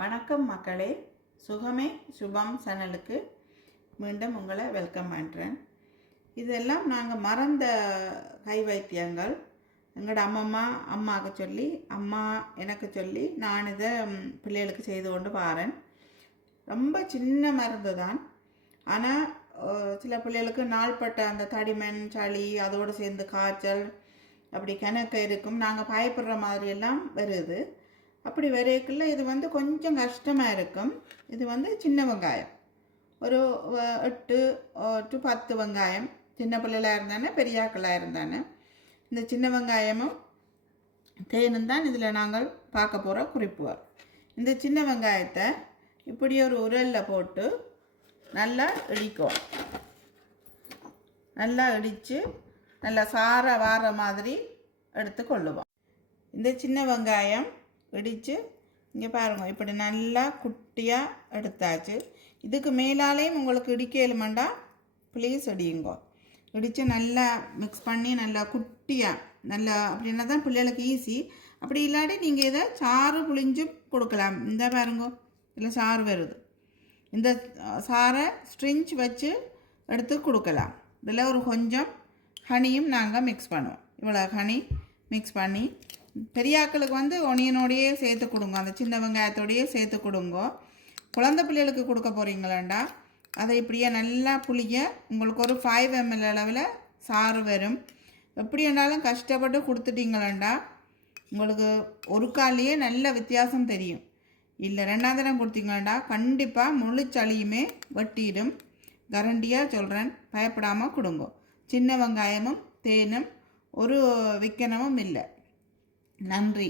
வணக்கம் மக்களே, சுகமே சுபம் சேனலுக்கு மீண்டும் உங்களை வெல்கம் பண்ணுறேன். இதெல்லாம் நாங்கள் மறந்த கை வைத்தியங்கள். எங்களோட அம்மாவுக்கு சொல்லி, அம்மா எனக்கு சொல்லி நான் இதை பிள்ளைகளுக்கு செய்து கொண்டு பாரேன். ரொம்ப சின்ன மருந்து தான், ஆனால் சில பிள்ளைகளுக்கு நாள்பட்ட அந்த தடிமன், சளி, அதோடு சேர்ந்து காய்ச்சல் அப்படி கணக்கு இருக்கும். நாங்கள் பயப்படுற மாதிரியெல்லாம் வருது. அப்படி வரைக்குள்ள இது கொஞ்சம் கஷ்டமாக இருக்கும். இது சின்ன வெங்காயம், ஒரு 8 to 10 வெங்காயம், சின்ன பிள்ளைகளாக இருந்தானே பெரியாக்களாக இருந்தானே. இந்த சின்ன வெங்காயமும் தேனும் தான் இதில் நாங்கள் பார்க்க போகிற குறிப்புகள். இந்த சின்ன வெங்காயத்தை இப்படி ஒரு உரலில் போட்டு நல்லா இடிக்கும். நல்லா இடித்து நல்லா சார வார மாதிரி எடுத்து கொள்ளுவோம். இந்த சின்ன வெங்காயம் இடித்து இங்கே பாருங்கள், இப்படி நல்லா குட்டியாக எடுத்தாச்சு. இதுக்கு மேலாலேயும் உங்களுக்கு இடிக்கலுமெண்டா ப்ளீஸ் இடியுங்கோ. இடித்து நல்லா மிக்ஸ் பண்ணி நல்லா குட்டியாக நல்லா அப்படின்னா தான் பிள்ளைகளுக்கு ஈஸி. அப்படி இல்லாட்டி நீங்கள் இதை சாறு புளிஞ்சும் கொடுக்கலாம். இந்த பாருங்கோ, இதில் சாறு வருது. இந்த சாறை ஸ்ட்ரிஞ்ச் வச்சு எடுத்து கொடுக்கலாம். இதில் ஒரு கொஞ்சம் ஹனியும் நாங்கள் மிக்ஸ் பண்ணுவோம். இவ்வளோ ஹனி மிக்ஸ் பண்ணி பெரியாக்களுக்கு ஒனியனோடையே சேர்த்து கொடுங்க, அந்த சின்ன வெங்காயத்தோடையே சேர்த்து கொடுங்க. குழந்தை பிள்ளைகளுக்கு கொடுக்க போகிறீங்களாண்டா அதை இப்படியே நல்லா புளிய உங்களுக்கு ஒரு 5 ml அளவில் சாறு வரும். எப்படி இருந்தாலும் கஷ்டப்பட்டு கொடுத்துட்டீங்களாண்டா உங்களுக்கு ஒரு காலையே நல்ல வித்தியாசம் தெரியும். இல்லை 2ஆம் தரம் கொடுத்தீங்களாண்டா கண்டிப்பாக முழு சளியுமே வெட்டிடும். கரண்டியாக சொல்கிறேன், பயப்படாமல் கொடுங்க. சின்ன வெங்காயமும் தேனும் ஒரு விக்கனமும் இல்லை. நன்றி.